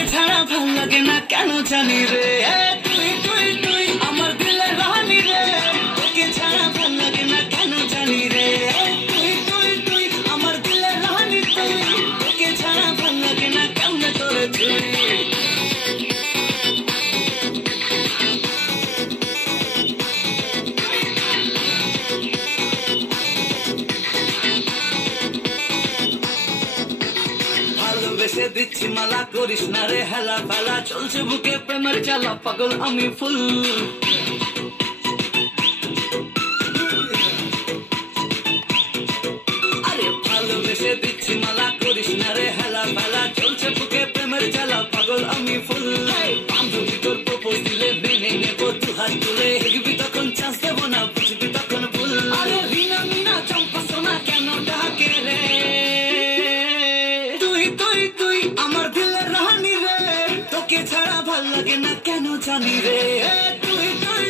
তোকে ছাড়া ভাল লাগে না কেন জানি রে, তুই তুই তুই আমার দিলের রানী রে, তোকে ছাড়া ভাল লাগে না কেন জানি রে, তুই তুই তুই আমার দিলের রানী তুই, তোকে ছাড়া ভাল লাগে না কেমনে তোরে তুই। ভালোবেসে দিচ্ছি মালা করিস না রে হেলা ফেলা, চলছে বুকে প্রেমের জ্বালা পাগল আমি ফুল। আরে ভালোবেসে দিচ্ছি মালা করিস না রে হেলা ফেলা, চলছে বুকে প্রেমের জ্বালা পাগল আমি ফুল। বান্ধবী তোর প্রপোজ দিলে মেনে নেবো দু হাত তুলে, দেখবি তখন চান্স দেবো না বুঝবি তখন ভুল। আরে রিনা মিনা চম্পা সোনা কেন ডাকে রে, তুই আমার দিলের রানী রে, তোকে ছাড়া ভাল লাগে না কেন জানি রে, তুই তুই